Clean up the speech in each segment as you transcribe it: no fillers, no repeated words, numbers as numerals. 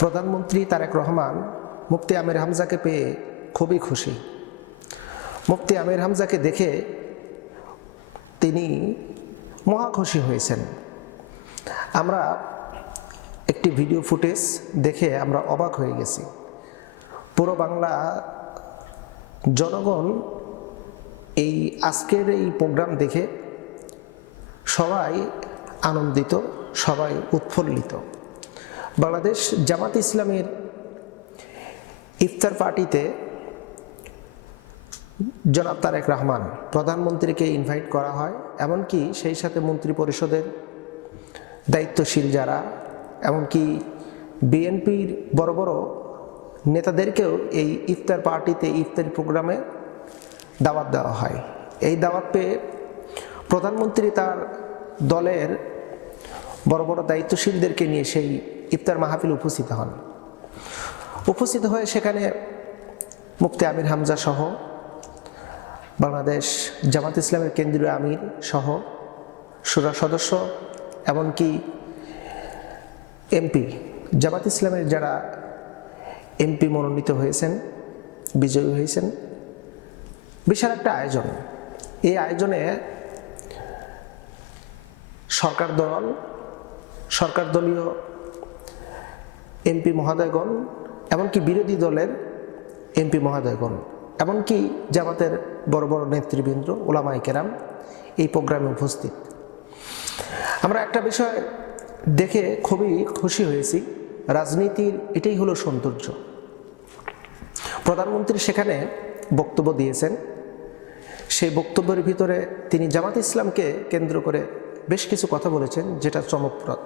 প্রধানমন্ত্রী তারেক রহমান মুফতি আমির হামজাকে পেয়ে খুবই খুশি। মুফতি আমির হামজাকে দেখে তিনি মহা খুশি হয়েছেন। আমরা একটি ভিডিও ফুটেজ দেখে আমরা অবাক হয়ে গেছি। পুরো বাংলা জনগণ এই আজকের এই প্রোগ্রাম দেখে সবাই আনন্দিত, সবাই উৎফুল্লিত। বাংলাদেশ জামাত ইসলামের ইফতার পার্টিতে জনাব তারেক রহমান প্রধানমন্ত্রীকে ইনভাইট করা হয়, এমনকি সেই সাথে মন্ত্রী পরিষদের দায়িত্বশীল যারা, এমনকি বিএনপির বড় বড় নেতাদেরকেও এই ইফতার পার্টিতে, ইফতারি প্রোগ্রামে দাওয়াত দেওয়া হয়। এই দাওয়াত পেয়ে প্রধানমন্ত্রী তার দলের বড় বড় দায়িত্বশীলদেরকে নিয়ে সেই ইফতার মাহফিল উপস্থিত হন। উপস্থিত হয়ে সেখানে মুফতি আমির হামজা সহ বাংলাদেশ জামাত ইসলামের কেন্দ্রীয় আমির সহ শুরা সদস্য, এমনকি এমপি, জামাত ইসলামের যারা এমপি মনোনীত হয়েছেন, বিজয়ী হয়েছেন, বিশাল একটা আয়োজন। এই আয়োজনে সরকার দলীয় এমপি মহোদয়গণ, এমনকি বিরোধী দলের এমপি মহোদয়গণ, এমনকি জামাতের বড় বড় নেতৃবৃন্দ, ওলামায়ে কেরাম এই প্রোগ্রামে উপস্থিত। আমরা একটা বিষয় দেখে খুবই খুশি হয়েছি। রাজনীতির এটাই হলো সৌন্দর্য। প্রধানমন্ত্রী সেখানে বক্তব্য দিয়েছেন। সেই বক্তব্যের ভিতরে তিনি জামাত ইসলামকে কেন্দ্র করে বেশ কিছু কথা বলেছেন, যেটা চমকপ্রদ,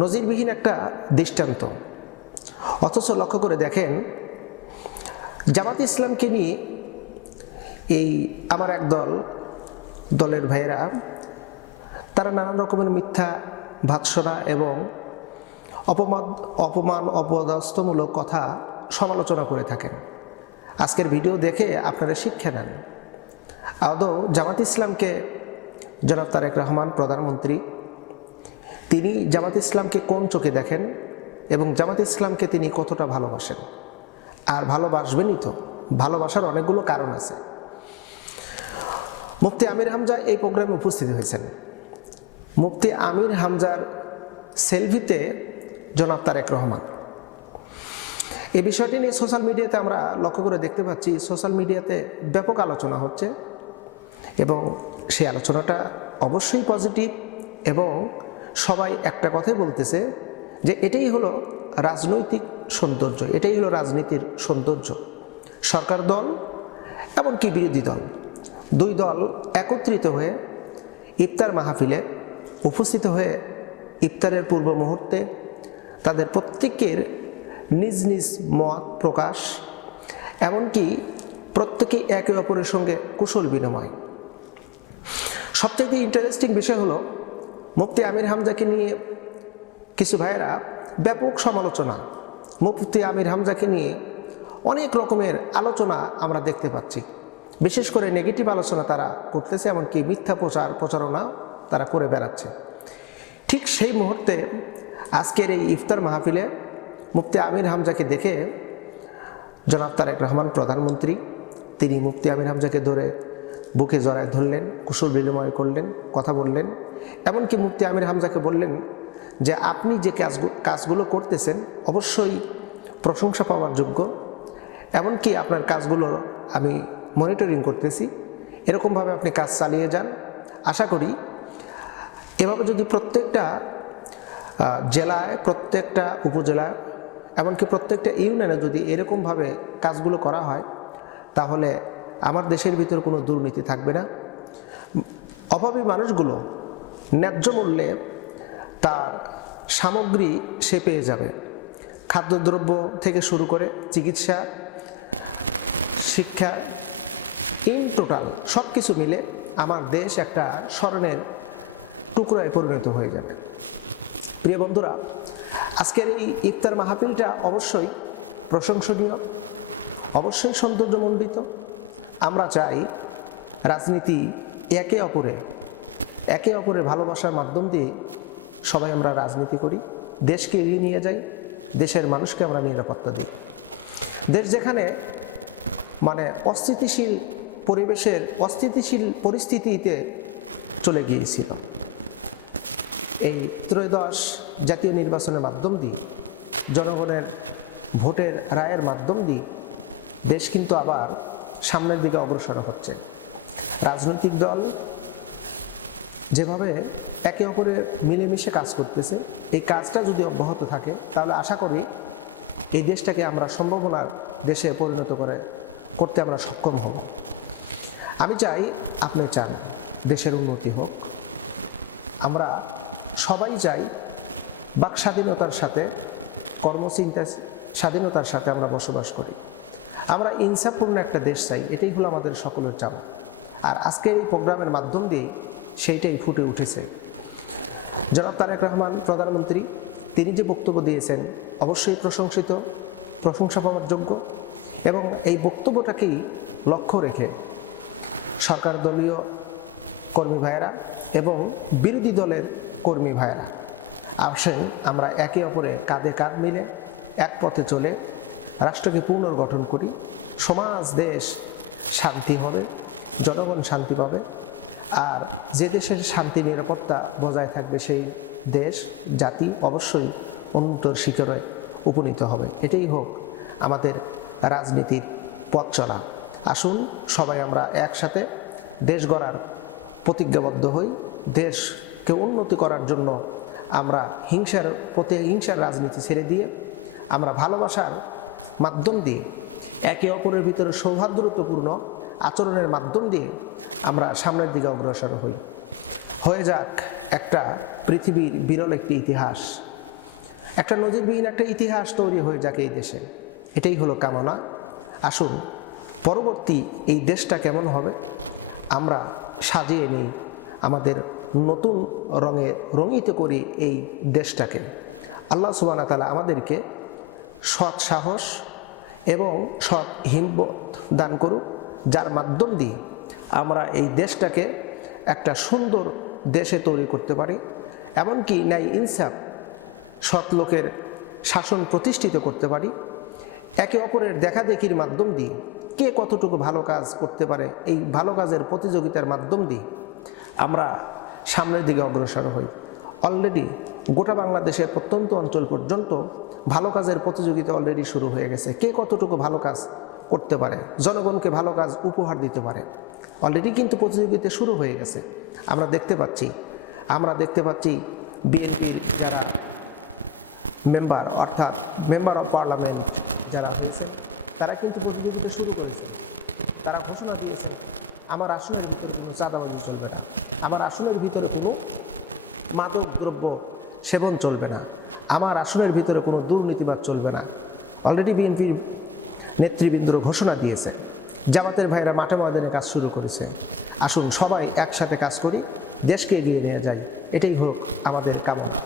নজিরবিহীন একটা দৃষ্টান্ত। অথচ লক্ষ্য করে দেখেন, জামাত ইসলামকে নিয়ে এই আমার এক দলের ভাইয়েরা তারা নানান রকমের মিথ্যা ভাৎসনা এবং অপমান অপদস্থমূলক কথা সমালোচনা করে থাকেন। আজকের ভিডিও দেখে আপনারা শিক্ষা নেন। আদৌ জামাত ইসলামকে জনাব তারেক রহমান প্রধানমন্ত্রী, তিনি জামাত ইসলামকে কোন চোখে দেখেন এবং জামাত ইসলামকে তিনি কতটা ভালোবাসেন? আর ভালোবাসবেনই তো, ভালোবাসার অনেকগুলো কারণ আছে। মুফতি আমির হামজা এই প্রোগ্রামে উপস্থিত হয়েছেন। মুফতি আমির হামজার সেলফিতে জনাব তারেক রহমান। এই বিষয়টি নিয়ে সোশ্যাল মিডিয়াতে আমরা লক্ষ্য করে দেখতে পাচ্ছি, সোশ্যাল মিডিয়াতে ব্যাপক আলোচনা হচ্ছে এবং সেই আলোচনাটা অবশ্যই পজিটিভ এবং সবাই একটা কথাই বলতেছে যে এটাই হলো রাজনৈতিক সৌন্দর্য, এটাই হলো রাজনীতির সৌন্দর্য। সরকার দল এমনকি বিরোধী দল, দুই দল একত্রিত হয়ে ইফতার মাহফিলে উপস্থিত হয়ে ইফতারের পূর্ব মুহূর্তে তাদের প্রত্যেকের নিজ নিজ মত প্রকাশ, এমনকি প্রত্যেকেই একে অপরের সঙ্গে কুশল বিনিময়। সবথেকে ইন্টারেস্টিং বিষয় হলো, মুফতি আমির হামজাকে নিয়ে কিছু ভাইয়েরা ব্যাপক সমালোচনা, মুফতি আমির হামজাকে নিয়ে অনেক রকমের আলোচনা আমরা দেখতে পাচ্ছি। বিশেষ করে নেগেটিভ আলোচনা তারা করতেছে, এমনকি মিথ্যা প্রচারণা তারা করে বেড়াচ্ছে। ঠিক সেই মুহূর্তে আজকের এই ইফতার মাহফিলে মুফতি আমির হামজাকে দেখে জনাব তারেক রহমান প্রধানমন্ত্রী তিনি মুফতি আমির হামজাকে ধরে বুকে জড়ায় ধরলেন, কুশল বিনিময় করলেন, কথা বললেন। এমনকি মুফতি আমির হামজাকে বললেন যে আপনি যে কাজগুলো করতেছেন অবশ্যই প্রশংসা পাওয়ার যোগ্য, এমনকি আপনার কাজগুলো আমি মনিটরিং করতেছি, এরকমভাবে আপনি কাজ চালিয়ে যান। আশা করি এভাবে যদি প্রত্যেকটা জেলায়, প্রত্যেকটা উপজেলায়, এমনকি প্রত্যেকটা ইউনিয়নে যদি এরকমভাবে কাজগুলো করা হয়, তাহলে আমার দেশের ভিতর কোনো দুর্নীতি থাকবে না। অভাবী মানুষগুলো ন্যায্য মূল্যে তার সামগ্রী সে পেয়ে যাবে। খাদ্যদ্রব্য থেকে শুরু করে চিকিৎসা, শিক্ষা, ইন টোটাল সব কিছু মিলে আমার দেশ একটা স্বর্ণের টুকরায় পরিণত হয়ে যাবে। প্রিয় বন্ধুরা, আজকের এই ইফতার মাহফিলটা অবশ্যই প্রশংসনীয়, অবশ্যই সৌন্দর্যমণ্ডিত। আমরা চাই রাজনীতি একে অপরের ভালোবাসার মাধ্যম দিয়ে সবাই আমরা রাজনীতি করি। দেশকে এগিয়ে নিয়ে যাই, দেশের মানুষকে আমরা নিরাপত্তা দিই। দেশ যেখানে মানে অস্থিতিশীল পরিস্থিতিতে চলে গিয়েছিল, এই ত্রয়োদশ জাতীয় নির্বাচনের মাধ্যম দিয়ে, জনগণের ভোটের রায়ের মাধ্যম দিয়ে দেশ কিন্তু আবার সামনের দিকে অগ্রসর হচ্ছে। রাজনৈতিক দল যেভাবে একে অপরের মিলেমিশে কাজ করতেছে, এই কাজটা যদি অব্যাহত থাকে তাহলে আশা করি এই দেশটাকে আমরা সম্ভাবনার দেশে পরিণত করতে আমরা সক্ষম হব। আমি চাই, আপনি চান দেশের উন্নতি হোক, আমরা সবাই চাই বাক স্বাধীনতার সাথে, কর্মচিন্তা স্বাধীনতার সাথে আমরা বসবাস করি। আমরা ইনসাফপূর্ণ একটা দেশ চাই, এটাই হলো আমাদের সকলের চাওয়া। আর আজকের এই প্রোগ্রামের মাধ্যম দিয়ে সেইটাই ফুটে উঠেছে। জনাব তারেক রহমান প্রধানমন্ত্রী, তিনি যে বক্তব্য দিয়েছেন অবশ্যই প্রশংসা পাওয়ার যোগ্য, এবং এই বক্তব্যটাকেই লক্ষ্য রেখে সরকার দলীয় কর্মী ভাইয়েরা এবং বিরোধী দলের কর্মী ভাইয়েরা আসেন, আমরা একে অপরে কাঁধে কাঁধ মিলে এক পথে চলে রাষ্ট্রকে পুনর্গঠন করি। সমাজ, দেশ শান্তি হবে, জনগণ শান্তি পাবে, আর যে দেশের শান্তি নিরাপত্তা বজায় থাকবে সেই দেশ, জাতি অবশ্যই উন্নতর শিখরে উপনীত হবে। এটাই হোক আমাদের রাজনীতির পথ চলা। আসুন সবাই আমরা একসাথে দেশ গড়ার প্রতিজ্ঞাবদ্ধ হই। দেশকে উন্নতি করার জন্য আমরা হিংসার রাজনীতি ছেড়ে দিয়ে আমরা ভালোবাসার মাধ্যম দিয়ে, একে অপরের ভিতরে সৌহার্দ্যপূর্ণ আচরণের মাধ্যম দিয়ে আমরা সামনের দিকে অগ্রসর হয়ে যাক একটা পৃথিবীর বিরল একটি ইতিহাস, একটা নজিরবিহীন একটা ইতিহাস তৈরি হয়ে যাক এই দেশে। এটাই হলো কামনা। আসুন পরবর্তী এই দেশটা কেমন হবে আমরা সাজিয়ে নিই, আমাদের নতুন রঙে রঙিত করি এই দেশটাকে। আল্লাহ সুবহানাহু ওয়া তাআলা আমাদেরকে সৎ সাহস এবং সৎ হিম্মত দান করুক, যার মাধ্যম দিয়ে আমরা এই দেশটাকে একটা সুন্দর দেশে তৈরি করতে পারি, এমনকি ন্যায় ইনসাফ সৎ লোকের শাসন প্রতিষ্ঠিত করতে পারি। একে অপরের দেখাদেখির মাধ্যম দিয়ে কে কতটুকু ভালো কাজ করতে পারে, এই ভালো কাজের প্রতিযোগিতার মাধ্যম দিয়ে আমরা সামনের দিকে অগ্রসর হই। অলরেডি গোটা বাংলাদেশের প্রত্যন্ত অঞ্চল পর্যন্ত ভালো কাজের প্রতিযোগিতা অলরেডি শুরু হয়ে গেছে। কে কতটুকু ভালো কাজ করতে পারে, জনগণকে ভালো কাজ উপহার দিতে পারে, অলরেডি কিন্তু প্রতিযোগিতা শুরু হয়ে গেছে। আমরা দেখতে পাচ্ছি বিএনপির যারা মেম্বার, অর্থাৎ মেম্বার অফ পার্লামেন্ট যারা হয়েছেন, তারা কিন্তু প্রতিযোগিতা শুরু করেছেন। তারা ঘোষণা দিয়েছেন আমার আসনের ভিতরে কোনো চাঁদাবাজি চলবে না, আমার আসনের ভিতরে কোনো মাদক দ্রব্য সেবন চলবে না, আমার আসনের ভিতরে কোনো দুর্নীতিবাদ চলবে না। অলরেডি বিএনপির নেতৃবৃন্দর ঘোষণা দিয়েছে। জামাতের ভাইরা মাঠে ময়দানে কাজ শুরু করেছে। আসুন সবাই একসাথে কাজ করি, দেশকে এগিয়ে নিয়ে যাই, এটাই হোক আমাদের কামনা।